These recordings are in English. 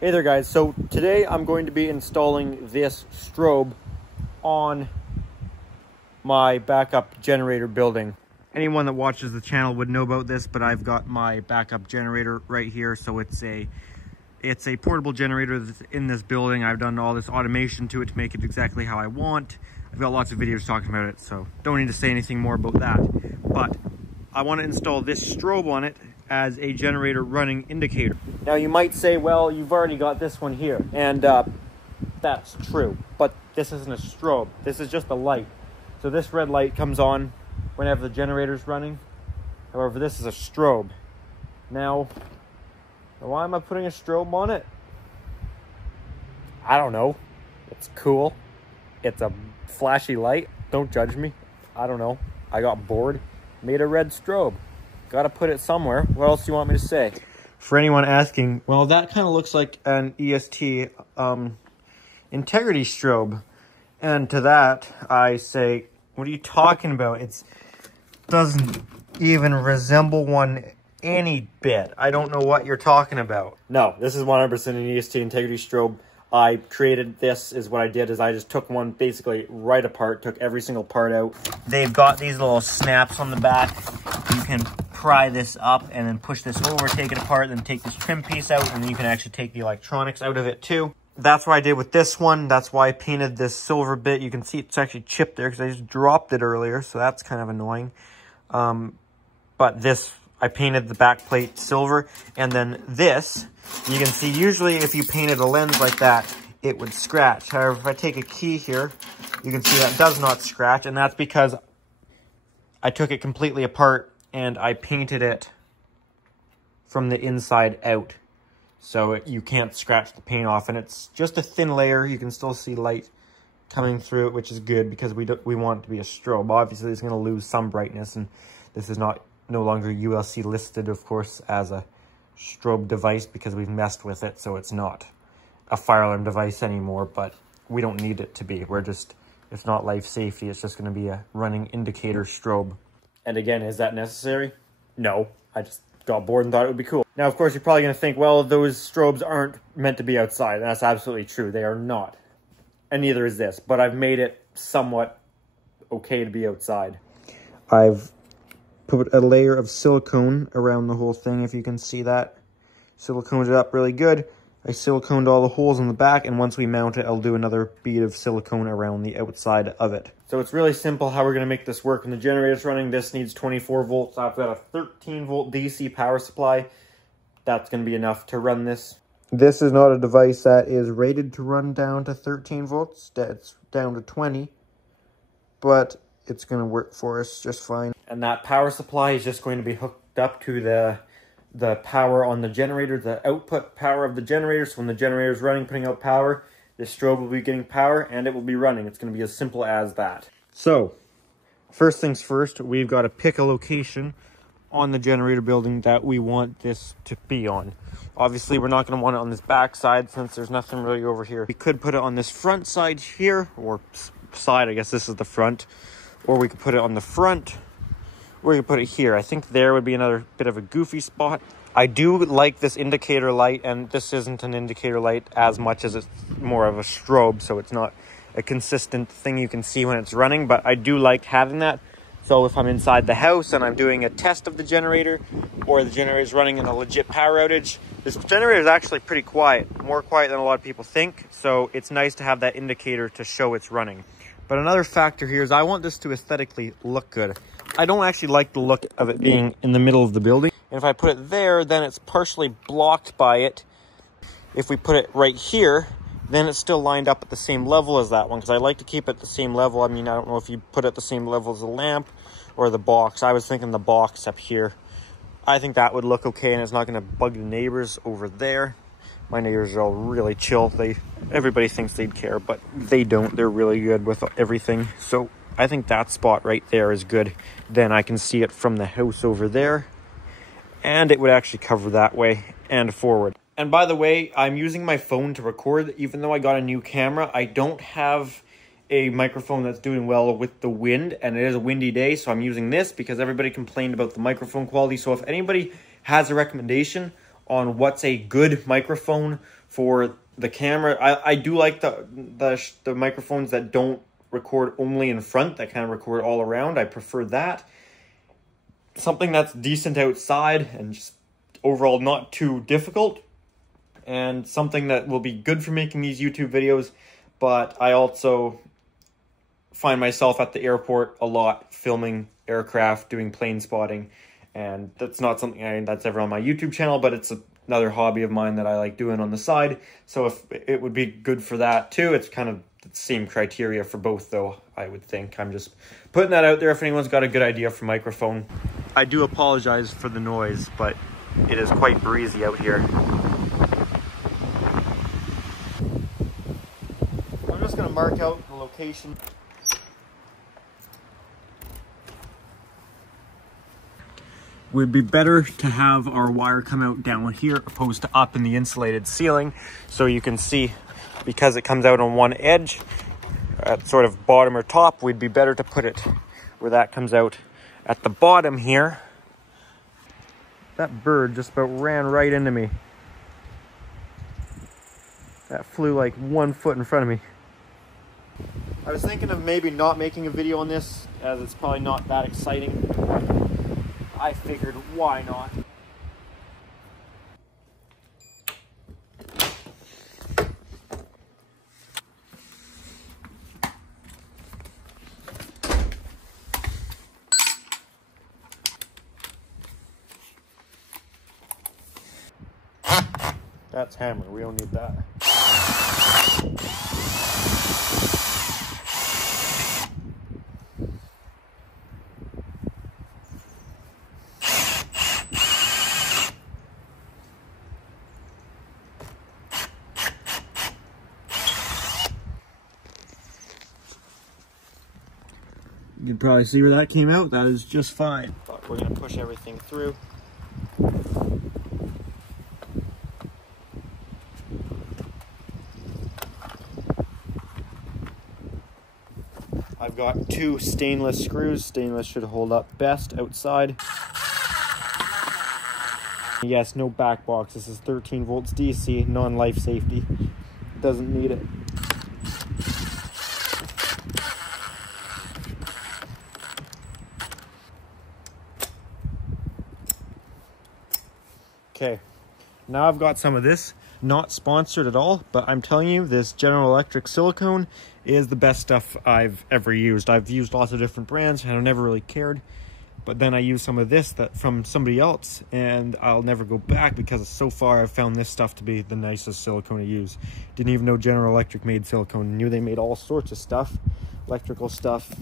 Hey there guys, so today I'm going to be installing this strobe on my backup generator building. Anyone that watches the channel would know about this, but I've got my backup generator right here. So it's a portable generator that's in this building. I've done all this automation to it to make it exactly how I want. I've got lots of videos talking about it, so don't need to say anything more about that. But I want to install this strobe on it as a generator running indicator. Now you might say, well, you've already got this one here, and that's true, but this isn't a strobe. This is just a light. So this red light comes on whenever the generator's running. However, this is a strobe. Now, why am I putting a strobe on it? I don't know. It's cool. It's a flashy light. Don't judge me. I don't know. I got bored. Made a red strobe. Gotta put it somewhere. What else do you want me to say? For anyone asking, well, that kind of looks like an EST integrity strobe. And to that, I say, what are you talking about? It doesn't even resemble one any bit. I don't know what you're talking about. No, this is 100% an EST integrity strobe. I created this, is what I did, is I just took one basically right apart, took every single part out. They've got these little snaps on the back. You can pry this up and then push this over, take it apart, then take this trim piece out, and then you can actually take the electronics out of it too. That's what I did with this one. That's why I painted this silver bit. You can see it's actually chipped there because I just dropped it earlier, so that's kind of annoying. But this, I painted the back plate silver, and then this, you can see usually if you painted a lens like that, it would scratch. However, if I take a key here, you can see that does not scratch, and that's because I took it completely apart and I painted it from the inside out. So you can't scratch the paint off, and it's just a thin layer. You can still see light coming through it, which is good because we want it to be a strobe. Obviously, it's going to lose some brightness, and this is no longer ULC listed, of course, as a strobe device because we've messed with it, so it's not a fire alarm device anymore, but we don't need it to be. It's not life safety, it's just going to be a running indicator strobe. And again, is that necessary? No, I just got bored and thought it would be cool. Now, of course, you're probably going to think, well, those strobes aren't meant to be outside, and that's absolutely true. They are not, and neither is this, but I've made it somewhat okay to be outside. I've put a layer of silicone around the whole thing, if you can see that. Siliconed it up really good. I siliconed all the holes in the back, and once we mount it, I'll do another bead of silicone around the outside of it. So it's really simple how we're going to make this work. When the generator's running, this needs 24 volts. I've got a 13 volt DC power supply. That's going to be enough to run this. This is not a device that is rated to run down to 13 volts. It's down to 20, but it's going to work for us just fine. And that power supply is just going to be hooked up to the power on the generator, the output power of the generator. So when the generator is running, putting out power, this strobe will be getting power and it will be running. It's going to be as simple as that. So, first things first, we've got to pick a location on the generator building that we want this to be on. Obviously, we're not going to want it on this back side since there's nothing really over here. We could put it on this front side here, or side, I guess this is the front. Or we could put it on the front, or we could put it here. I think there would be another bit of a goofy spot. I do like this indicator light, and this isn't an indicator light as much as it's more of a strobe, so it's not a consistent thing you can see when it's running, but I do like having that. So if I'm inside the house and I'm doing a test of the generator, or the generator is running in a legit power outage, this generator is actually pretty quiet, more quiet than a lot of people think, so it's nice to have that indicator to show it's running. But another factor here is I want this to aesthetically look good. I don't actually like the look of it being in the middle of the building. And if I put it there, then it's partially blocked by it. If we put it right here, then it's still lined up at the same level as that one, because I like to keep it at the same level. I mean, I don't know if you put it at the same level as the lamp or the box. I was thinking the box up here. I think that would look okay, and it's not going to bug the neighbors over there. My neighbors are all really chill. Everybody thinks they'd care, but they don't. They're really good with everything. So I think that spot right there is good. Then I can see it from the house over there, and it would actually cover that way and forward. And by the way, I'm using my phone to record. Even though I got a new camera, I don't have a microphone that's doing well with the wind, and it is a windy day, so I'm using this because everybody complained about the microphone quality. So if anybody has a recommendation on what's a good microphone For the camera, I do like the microphones that don't record only in front, that kind of record all around. I prefer that. Something that's decent outside and just overall not too difficult, and something that will be good for making these YouTube videos. But I also find myself at the airport a lot filming aircraft, doing plane spotting, and that's not something that's ever on my YouTube channel, but it's another hobby of mine that I like doing on the side. So if it would be good for that too. It's kind of the same criteria for both, though, I would think. I'm just putting that out there if anyone's got a good idea for microphone. I do apologize for the noise, but it is quite breezy out here. I'm just going to mark out the location. Would be better to have our wire come out down here opposed to up in the insulated ceiling, so you can see, because it comes out on one edge at sort of bottom or top, we'd be better to put it where that comes out at the bottom here. That bird just about ran right into me. That flew like 1 foot in front of me. I was thinking of maybe not making a video on this, as it's probably not that exciting. I figured, why not? That's hammer, we don't need that. You can probably see where that came out. That is just fine. But we're going to push everything through. I've got 2 stainless screws. Stainless should hold up best outside. Yes, no back box. This is 13 volts DC, non-life safety. Doesn't need it. Okay, now I've got some of this, not sponsored at all, but I'm telling you, this General Electric silicone is the best stuff I've ever used. I've used lots of different brands and I've never really cared, but then I used some of this that from somebody else, and I'll never go back because so far I've found this stuff to be the nicest silicone to use. Didn't even know General Electric made silicone. Knew they made all sorts of stuff, electrical stuff,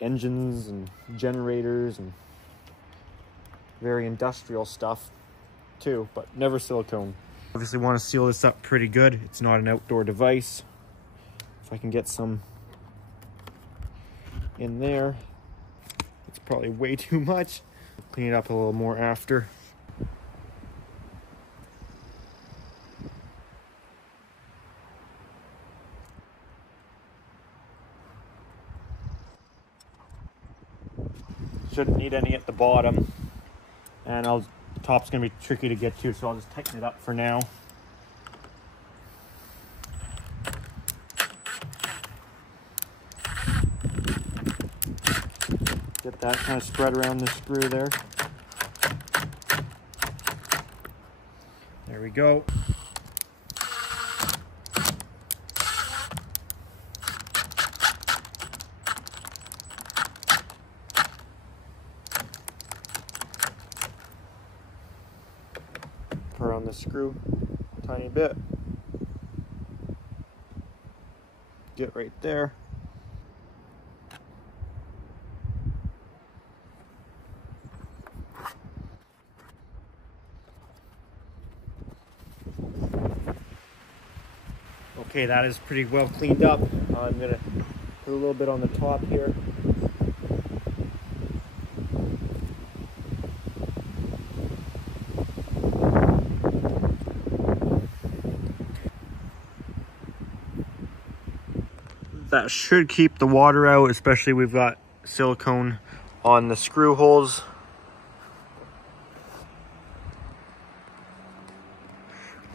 engines and generators and very industrial stuff too, but never silicone. Obviously want to seal this up pretty good. It's not an outdoor device. If I can get some in there. It's probably way too much. Clean it up a little more after. Shouldn't need any at the bottom. And the top's gonna be tricky to get to, so I'll just tighten it up for now. Get that kind of spread around the screw there. There we go. On the screw a tiny bit. Get right there. Okay, that is pretty well cleaned up. I'm gonna put a little bit on the top here. That should keep the water out, especially we've got silicone on the screw holes.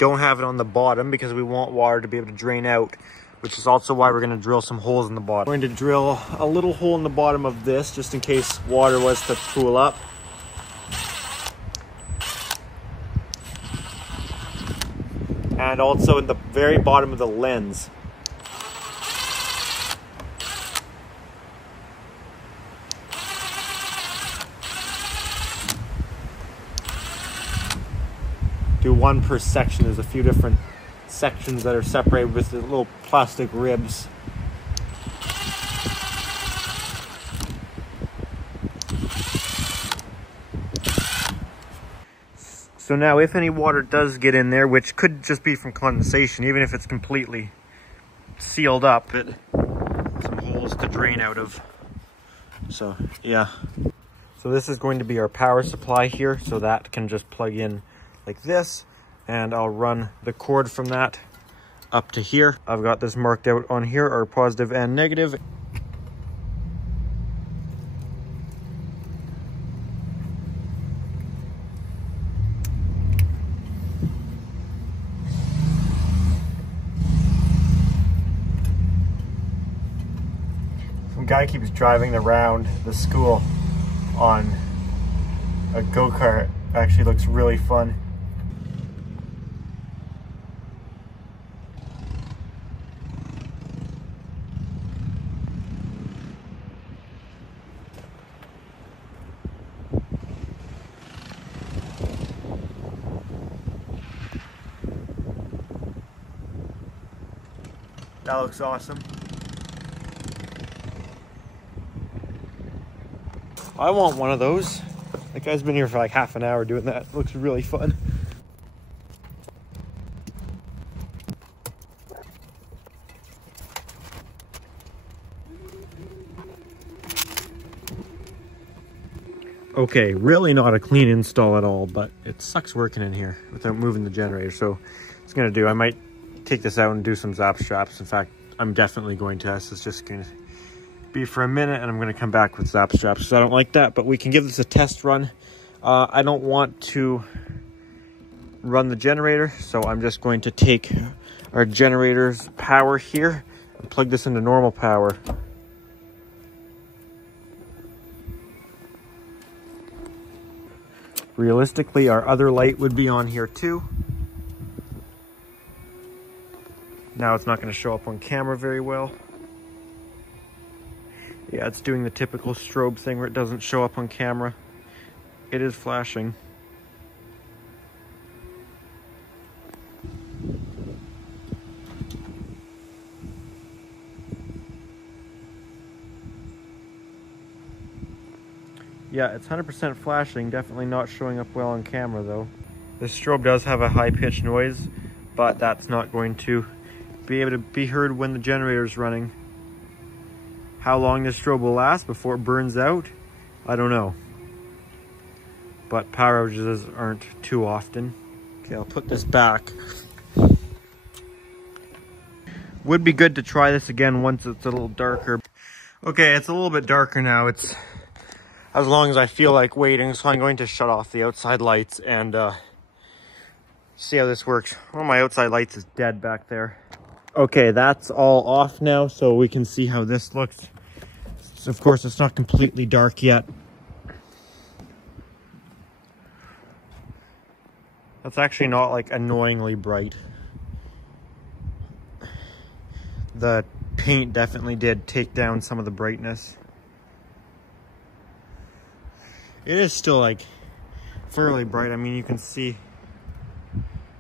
don't have it on the bottom because we want water to be able to drain out, which is also why we're going to drill some holes in the bottom. We're going to drill a little hole in the bottom of this just in case water was to pool up. And also in the very bottom of the lens. Do one per section. There's a few different sections that are separated with the little plastic ribs. So now if any water does get in there, which could just be from condensation, even if it's completely sealed up, some holes to drain out of. So yeah. So this is going to be our power supply here. So that can just plug in like this, and I'll run the cord from that up to here. I've got this marked out on here, our positive and negative. Some guy keeps driving around the school on a go-kart. Actually looks really fun. That looks awesome. I want one of those. That guy's been here for like half an hour doing that. It looks really fun. Okay, really not a clean install at all, but it sucks working in here without moving the generator. So it's gonna do, I might take this out and do some zap straps. In fact, I'm definitely going to. This is just gonna be for a minute and I'm gonna come back with zap straps because I don't like that, but we can give this a test run. I don't want to run the generator, so I'm just going to take our generator's power here and plug this into normal power. Realistically, our other light would be on here too. Now it's not going to show up on camera very well. Yeah, it's doing the typical strobe thing where it doesn't show up on camera. It is flashing. Yeah, it's 100% flashing, definitely not showing up well on camera though. This strobe does have a high-pitched noise, but that's not going to be able to be heard when the generator is running. How long this strobe will last before it burns out, I don't know. But power outages aren't too often. Okay, I'll put this back. Would be good to try this again once it's a little darker. Okay, it's a little bit darker now. It's as long as I feel like waiting, so I'm going to shut off the outside lights and see how this works. One of my outside lights is dead back there. Okay, that's all off now, so we can see how this looks. So of course, it's not completely dark yet. That's actually not like annoyingly bright. The paint definitely did take down some of the brightness. It is still like fairly bright. I mean, you can see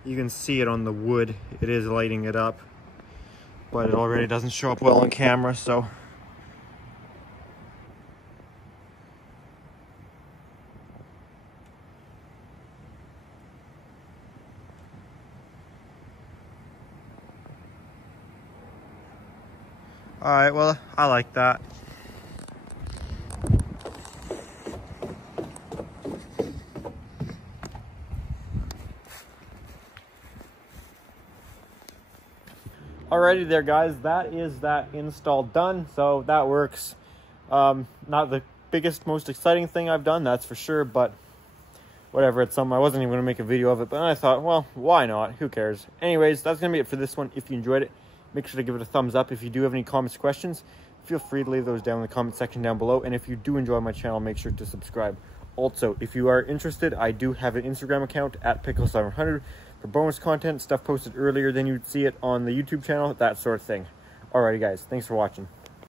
it on the wood. It is lighting it up, but it already doesn't show up well on camera, so. All right, well, I like that. Alrighty there, guys, that is that install done. So that works. Not the biggest, most exciting thing I've done, that's for sure, but whatever. It's something I wasn't even going to make a video of it, but I thought, well, why not? Who cares? Anyways, that's going to be it for this one. If you enjoyed it, make sure to give it a thumbs up. If you do have any comments or questions, feel free to leave those down in the comment section down below. And if you do enjoy my channel, make sure to subscribe. Also, if you are interested, I do have an Instagram account at Pickle700 for bonus content, stuff posted earlier than you'd see it on the YouTube channel, that sort of thing. Alrighty guys, thanks for watching.